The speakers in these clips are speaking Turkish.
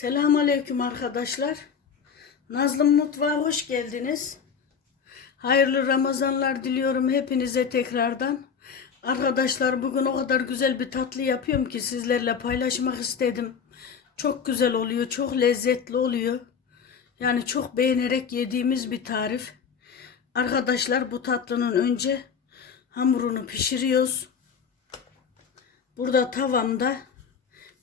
Selamun Aleyküm arkadaşlar. Nazlım Mutfağa hoş geldiniz. Hayırlı Ramazanlar diliyorum hepinize tekrardan. Arkadaşlar bugün o kadar güzel bir tatlı yapıyorum ki sizlerle paylaşmak istedim. Çok güzel oluyor, çok lezzetli oluyor. Yani çok beğenerek yediğimiz bir tarif. Arkadaşlar bu tatlının önce hamurunu pişiriyoruz. Burada tavamda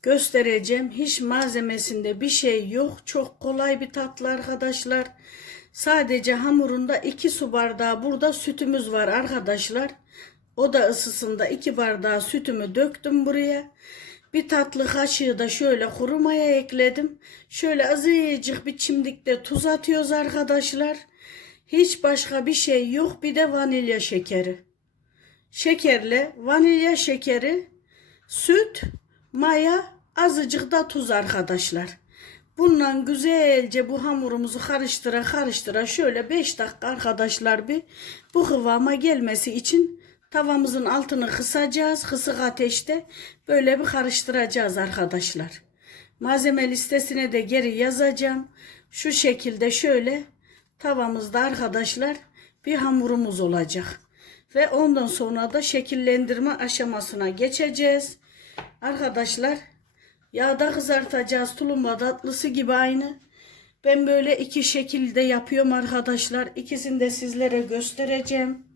göstereceğim. Hiç malzemesinde bir şey yok. Çok kolay bir tatlı arkadaşlar. Sadece hamurunda 2 su bardağı burada sütümüz var arkadaşlar. Oda ısısında 2 bardağı sütümü döktüm buraya. Bir tatlı kaşığı da şöyle kuru maya ekledim. Şöyle azıcık bir çimdikte tuz atıyoruz arkadaşlar. Hiç başka bir şey yok. Bir de vanilya şekeri. Şekerle vanilya şekeri, süt, maya, azıcık da tuz arkadaşlar. Bundan güzelce bu hamurumuzu karıştıra karıştıra şöyle 5 dakika arkadaşlar bir bu kıvama gelmesi için tavamızın altını kısacağız. Kısık ateşte böyle bir karıştıracağız arkadaşlar. Malzeme listesine de geri yazacağım. Şu şekilde şöyle tavamızda arkadaşlar bir hamurumuz olacak. Ve ondan sonra da şekillendirme aşamasına geçeceğiz. Arkadaşlar yağda kızartacağız tulumba tatlısı gibi aynı. Ben böyle iki şekilde yapıyorum arkadaşlar. İkisini de sizlere göstereceğim.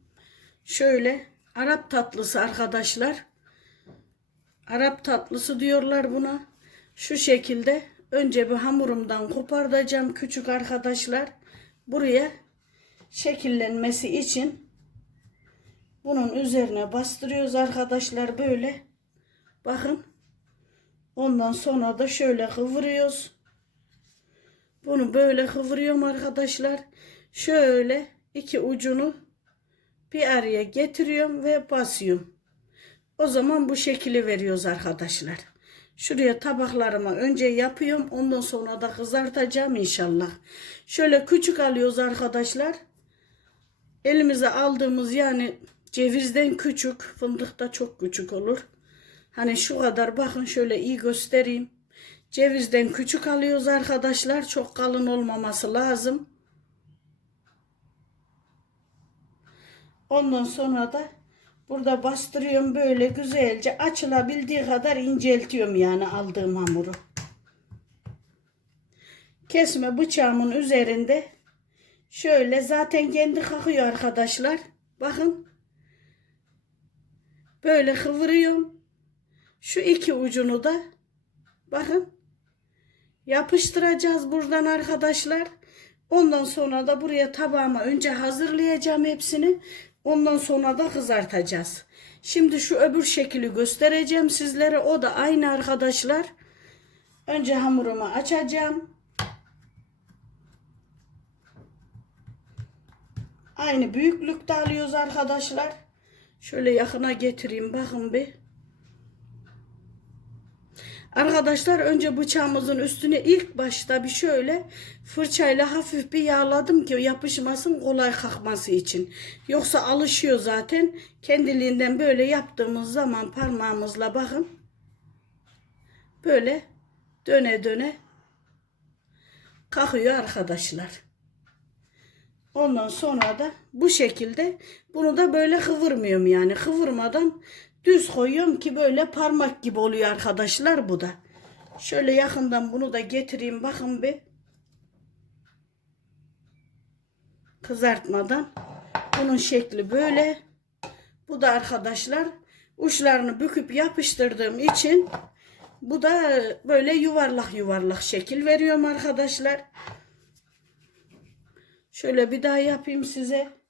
Şöyle Arap tatlısı arkadaşlar. Arap tatlısı diyorlar buna. Şu şekilde önce bir hamurumdan kopartacağım küçük arkadaşlar. Buraya şekillenmesi için bunun üzerine bastırıyoruz arkadaşlar böyle. Bakın. Ondan sonra da şöyle kıvırıyoruz. Bunu böyle kıvırıyorum arkadaşlar. Şöyle iki ucunu bir araya getiriyorum ve basıyorum. O zaman bu şekli veriyoruz arkadaşlar. Şuraya tabaklarıma önce yapıyorum. Ondan sonra da kızartacağım inşallah. Şöyle küçük alıyoruz arkadaşlar. Elimize aldığımız yani cevizden küçük, fındık da çok küçük olur. Hani şu kadar bakın şöyle iyi göstereyim. Cevizden küçük alıyoruz arkadaşlar. Çok kalın olmaması lazım. Ondan sonra da burada bastırıyorum böyle güzelce açılabildiği kadar inceltiyorum yani aldığım hamuru. Kesme bıçağımın üzerinde şöyle zaten kendi kalkıyor arkadaşlar. Bakın. Böyle kıvırıyorum. Şu iki ucunu da bakın yapıştıracağız buradan arkadaşlar. Ondan sonra da buraya tabağıma önce hazırlayacağım hepsini. Ondan sonra da kızartacağız. Şimdi şu öbür şekli göstereceğim sizlere. O da aynı arkadaşlar. Önce hamurumu açacağım. Aynı büyüklükte alıyoruz arkadaşlar. Şöyle yakına getireyim bakın bir. Arkadaşlar önce bıçağımızın üstüne ilk başta bir şöyle fırçayla hafif bir yağladım ki yapışmasın kolay kalkması için. Yoksa alışıyor zaten. Kendiliğinden böyle yaptığımız zaman parmağımızla bakın. Böyle döne döne kalkıyor arkadaşlar. Ondan sonra da bu şekilde bunu da böyle kıvırmıyorum yani. Kıvırmadan düz koyuyorum ki böyle parmak gibi oluyor arkadaşlar bu da. Şöyle yakından bunu da getireyim bakın bir. Kızartmadan. Bunun şekli böyle. Bu da arkadaşlar uçlarını büküp yapıştırdığım için bu da böyle yuvarlak yuvarlak şekil veriyorum arkadaşlar. Şöyle bir daha yapayım size.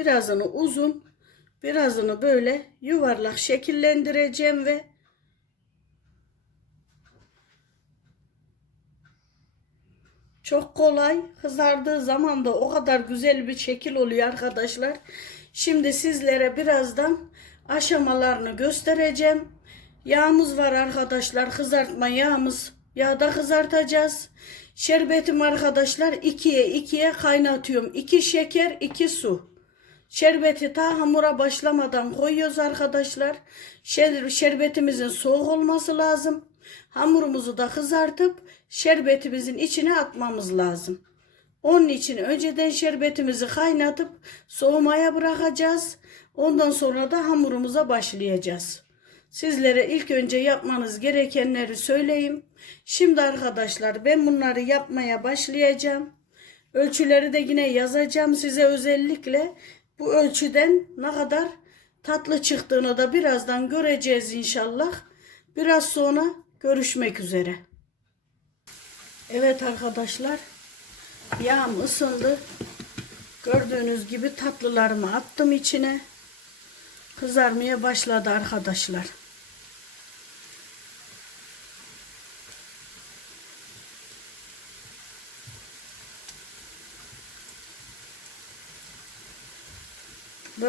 Birazını uzun, birazını böyle yuvarlak şekillendireceğim ve çok kolay kızardığı zaman da o kadar güzel bir şekil oluyor arkadaşlar. Şimdi sizlere birazdan aşamalarını göstereceğim. Yağımız var arkadaşlar. Kızartma yağımız. Yağda kızartacağız. Şerbetim arkadaşlar ikiye ikiye kaynatıyorum. 2 şeker 2 su. Şerbeti ta hamura başlamadan koyuyoruz arkadaşlar. Şer- Şerbetimizin soğuk olması lazım. Hamurumuzu da kızartıp şerbetimizin içine atmamız lazım. Onun için önceden şerbetimizi kaynatıp soğumaya bırakacağız. Ondan sonra da hamurumuza başlayacağız. Sizlere ilk önce yapmanız gerekenleri söyleyeyim. Şimdi arkadaşlar ben bunları yapmaya başlayacağım. Ölçüleri de yine yazacağım size özellikle. Bu ölçüden ne kadar tatlı çıktığını da birazdan göreceğiz inşallah. Biraz sonra görüşmek üzere. Evet arkadaşlar. Yağım ısındı. Gördüğünüz gibi tatlılarımı attım içine. Kızarmaya başladı arkadaşlar.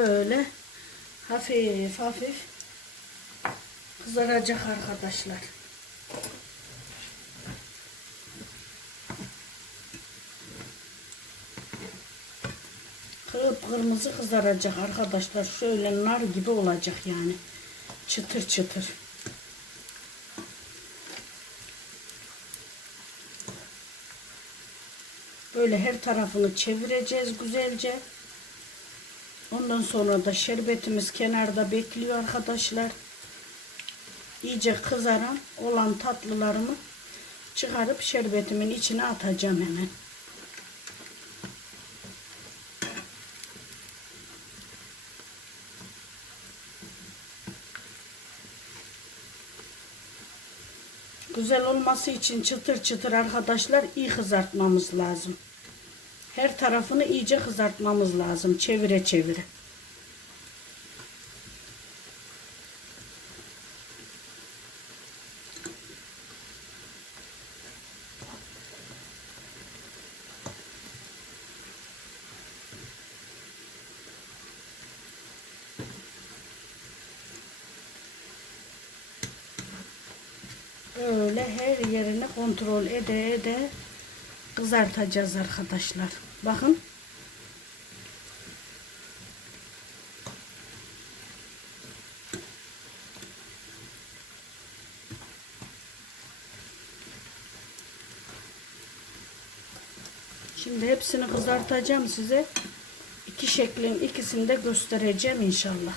Böyle hafif hafif kızaracak arkadaşlar. Kıpkırmızı kızaracak arkadaşlar. Şöyle nar gibi olacak yani. Çıtır çıtır. Böyle her tarafını çevireceğiz güzelce. Ondan sonra da şerbetimiz kenarda bekliyor arkadaşlar. İyice kızaran olan tatlılarımı çıkarıp şerbetimin içine atacağım hemen. Güzel olması için çıtır çıtır arkadaşlar iyi kızartmamız lazım. Her tarafını iyice kızartmamız lazım. Çevire çevire. Öyle her yerini kontrol ede ede kızartacağız arkadaşlar. Bakın. Şimdi hepsini kızartacağım size. İki şeklin ikisini de göstereceğim inşallah.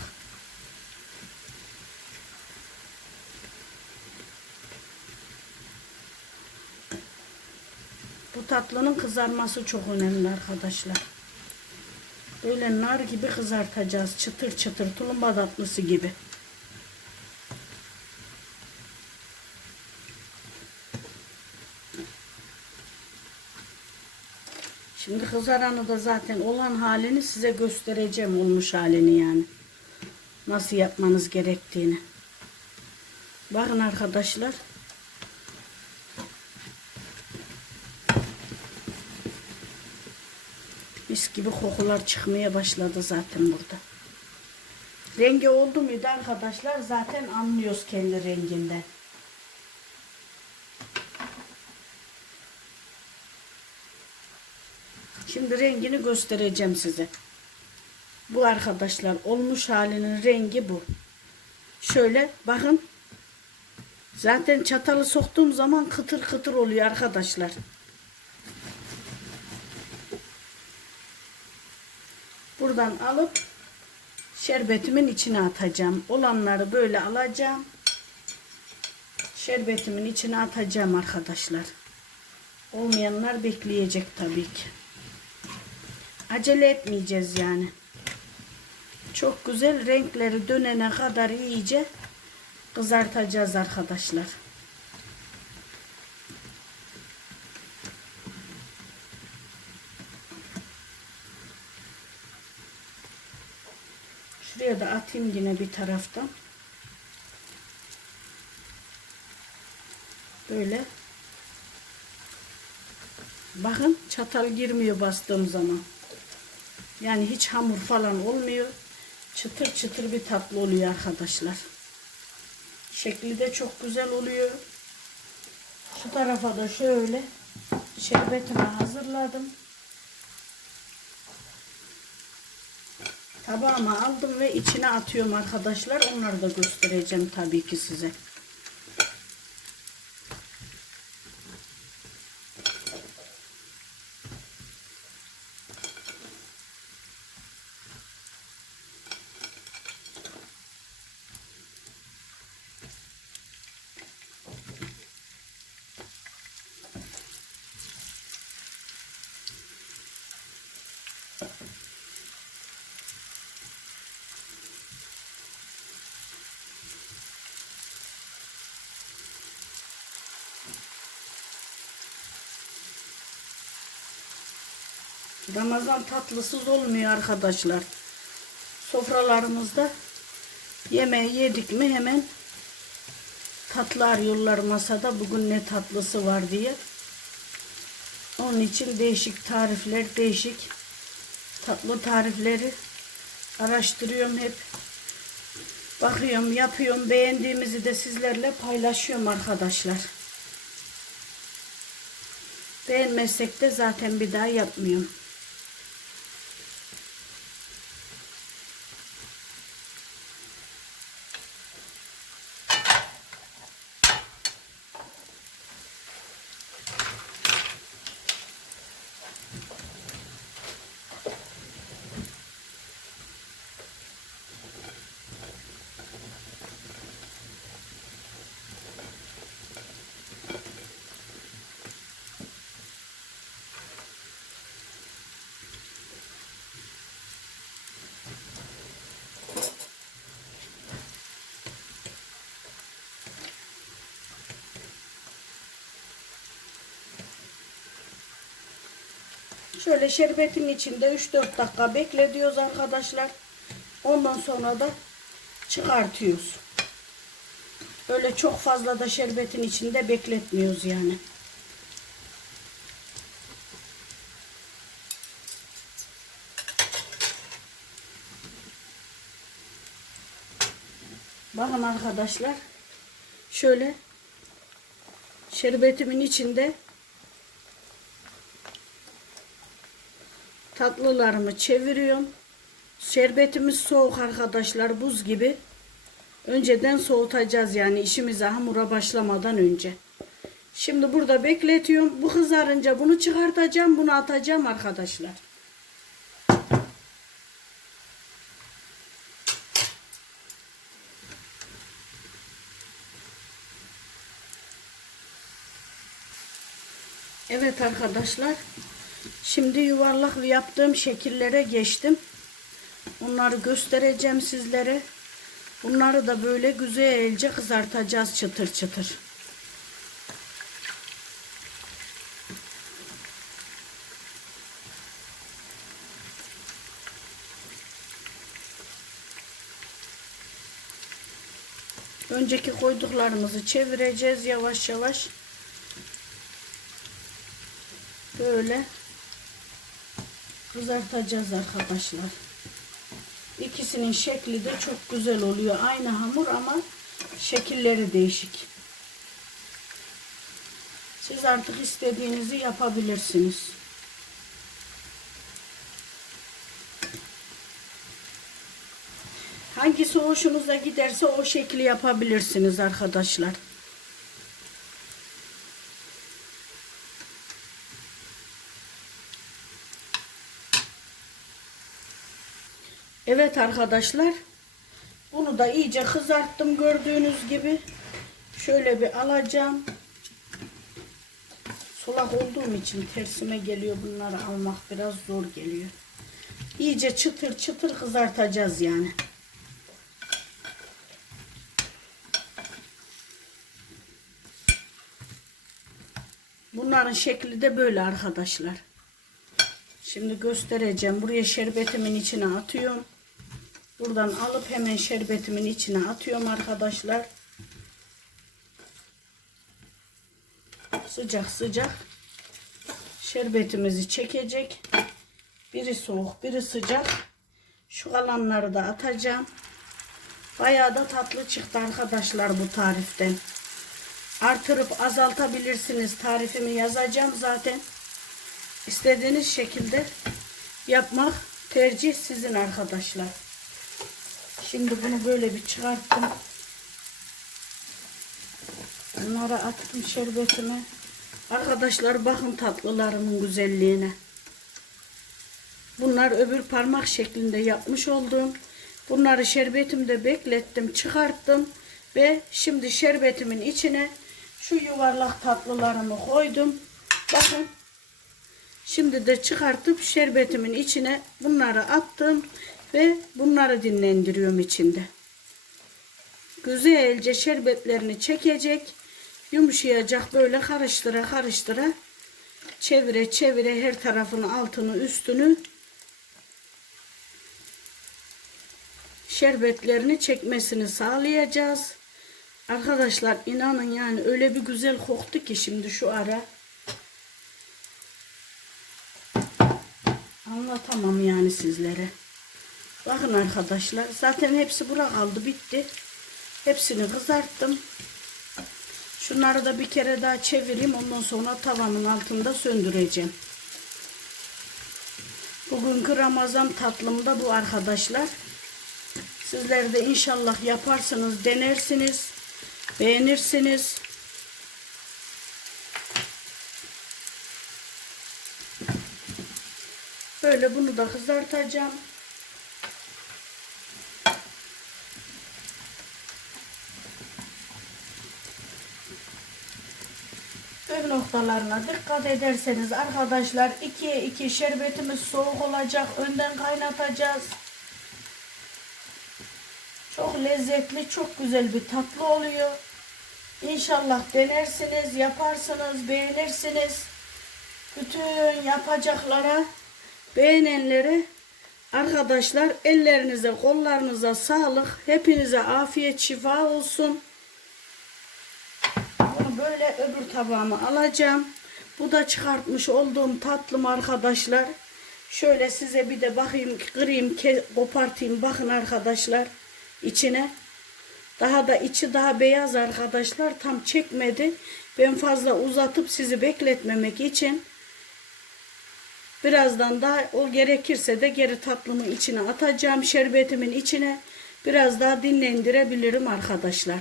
Bu tatlının kızarması çok önemli arkadaşlar. Böyle nar gibi kızartacağız. Çıtır çıtır tulumba tatlısı gibi. Şimdi kızaranı da zaten olan halini size göstereceğim olmuş halini yani. Nasıl yapmanız gerektiğini. Bakın arkadaşlar. Mis gibi kokular çıkmaya başladı zaten burada. Rengi oldu muydu arkadaşlar zaten anlıyoruz kendi renginden. Şimdi rengini göstereceğim size. Bu arkadaşlar olmuş halinin rengi bu. Şöyle bakın. Zaten çatalı soktuğum zaman kıtır kıtır oluyor arkadaşlar. Buradan alıp şerbetimin içine atacağım. Olanları böyle alacağım. Şerbetimin içine atacağım arkadaşlar. Olmayanlar bekleyecek tabii ki. Acele etmeyeceğiz yani. Çok güzel renkleri dönene kadar iyice kızartacağız arkadaşlar. Şuraya da atayım yine bir taraftan. Böyle. Bakın çatal girmiyor bastığım zaman. Yani hiç hamur falan olmuyor. Çıtır çıtır bir tatlı oluyor arkadaşlar. Şekli de çok güzel oluyor. Şu tarafa da şöyle Şerbetimi hazırladım. Tabağıma aldım ve içine atıyorum arkadaşlar. Onları da göstereceğim tabii ki size. Ramazan tatlısız olmuyor arkadaşlar. Sofralarımızda yemeği yedik mi hemen tatlı arıyorlar masada. Bugün ne tatlısı var diye. Onun için değişik tarifler, değişik tatlı tarifleri araştırıyorum hep. Bakıyorum, yapıyorum. Beğendiğimizi de sizlerle paylaşıyorum arkadaşlar. Beğenmezsek de zaten bir daha yapmıyorum. Şöyle şerbetin içinde 3-4 dakika bekletiyoruz arkadaşlar. Ondan sonra da çıkartıyoruz. Öyle çok fazla da şerbetin içinde bekletmiyoruz yani. Bakın arkadaşlar. Şöyle şerbetimin içinde tatlılarımı çeviriyorum. Şerbetimiz soğuk arkadaşlar buz gibi. Önceden soğutacağız yani işimize hamura başlamadan önce. Şimdi burada bekletiyorum. Bu kızarınca bunu çıkartacağım. Bunu atacağım arkadaşlar. Evet arkadaşlar. Şimdi yuvarlak yaptığım şekillere geçtim. Onları göstereceğim sizlere. Bunları da böyle güzelce kızartacağız çıtır çıtır. Önceki koyduklarımızı çevireceğiz yavaş yavaş. Böyle kızartacağız arkadaşlar. İkisinin şekli de çok güzel oluyor. Aynı hamur ama şekilleri değişik. Siz artık istediğinizi yapabilirsiniz. Hangisi hoşunuza giderse o şekli yapabilirsiniz arkadaşlar. Evet arkadaşlar. Bunu da iyice kızarttım gördüğünüz gibi. Şöyle bir alacağım. Solak olduğum için tersime geliyor bunları almak biraz zor geliyor. İyice çıtır çıtır kızartacağız yani. Bunların şekli de böyle arkadaşlar. Şimdi göstereceğim. Buraya şerbetimin içine atıyorum. Buradan alıp hemen şerbetimin içine atıyorum arkadaşlar. Sıcak sıcak şerbetimizi çekecek. Biri soğuk, biri sıcak. Şu kalanları da atacağım. Bayağı da tatlı çıktı arkadaşlar bu tariften. artırıp azaltabilirsiniz. Tarifimi yazacağım zaten. İstediğiniz şekilde yapmak tercih sizin arkadaşlar. Şimdi bunu böyle bir çıkarttım. Bunları attım şerbetime. Arkadaşlar bakın tatlılarımın güzelliğine. Bunlar öbür parmak şeklinde yapmış olduğum. Bunları şerbetimde beklettim, çıkarttım ve şimdi şerbetimin içine şu yuvarlak tatlılarımı koydum. Bakın. Şimdi de çıkartıp şerbetimin içine bunları attım ve bunları dinlendiriyorum içinde. Güzelce şerbetlerini çekecek, yumuşayacak böyle karıştıra karıştıra çevire çevire her tarafını altını üstünü şerbetlerini çekmesini sağlayacağız. Arkadaşlar inanın yani öyle bir güzel koktu ki şimdi şu ara. Anlatamam yani sizlere. Bakın arkadaşlar zaten hepsi bura kaldı bitti. Hepsini kızarttım. Şunları da bir kere daha çevireyim ondan sonra tavanın altında söndüreceğim. Bugünkü Ramazan tatlım da bu arkadaşlar. Sizler de inşallah yaparsınız, denersiniz, beğenirsiniz. Böyle bunu da kızartacağım. Püf noktalarına dikkat ederseniz arkadaşlar 2'ye 2 şerbetimiz soğuk olacak. Önden kaynatacağız. Çok lezzetli, çok güzel bir tatlı oluyor. İnşallah denersiniz, yaparsınız, beğenirsiniz. Bütün yapacaklara, beğenenlere arkadaşlar ellerinize, kollarınıza sağlık. Hepinize afiyet, şifa olsun. Böyle öbür tabağıma alacağım. Bu da çıkartmış olduğum tatlım arkadaşlar. Şöyle size bir de bakayım, kırayım, kopartayım. Bakın arkadaşlar içine. Daha da içi daha beyaz arkadaşlar. Tam çekmedi. Ben fazla uzatıp sizi bekletmemek için birazdan daha o gerekirse de geri tatlımı içine atacağım. Şerbetimin içine biraz daha dinlendirebilirim arkadaşlar.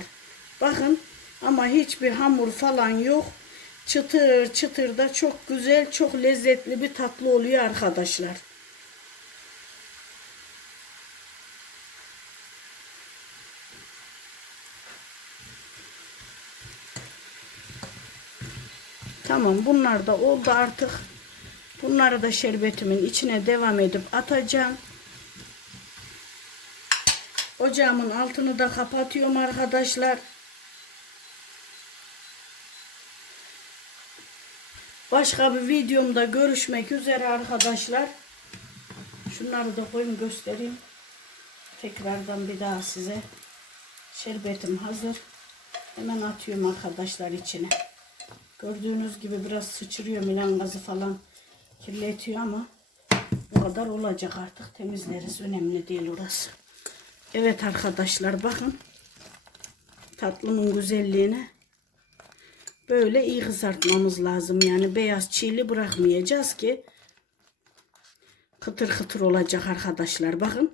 Bakın ama hiçbir hamur falan yok. Çıtır çıtır da çok güzel, çok lezzetli bir tatlı oluyor arkadaşlar. Tamam bunlar da oldu artık. Bunları da şerbetimin içine devam edip atacağım. Ocağımın altını da kapatıyorum arkadaşlar. Başka bir videomda görüşmek üzere arkadaşlar. Şunları da koyayım göstereyim. Tekrardan bir daha size. Şerbetim hazır. Hemen atıyorum arkadaşlar içine. Gördüğünüz gibi biraz sıçrıyor milan gazı falan kirletiyor ama bu kadar olacak artık temizleriz. Önemli değil orası. Evet arkadaşlar bakın tatlımın güzelliğine böyle iyi kızartmamız lazım. Yani beyaz çiğli bırakmayacağız ki kıtır kıtır olacak arkadaşlar. Bakın.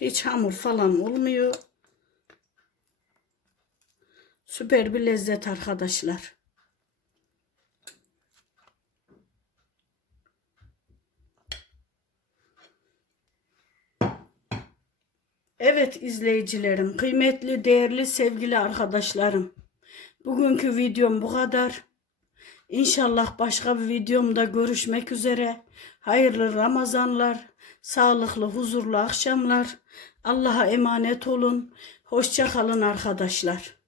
Hiç hamur falan olmuyor. Süper bir lezzet arkadaşlar. Evet izleyicilerim, kıymetli, değerli, sevgili arkadaşlarım. Bugünkü videom bu kadar. İnşallah başka bir videomda görüşmek üzere. Hayırlı Ramazanlar, sağlıklı, huzurlu akşamlar. Allah'a emanet olun. Hoşça kalın arkadaşlar.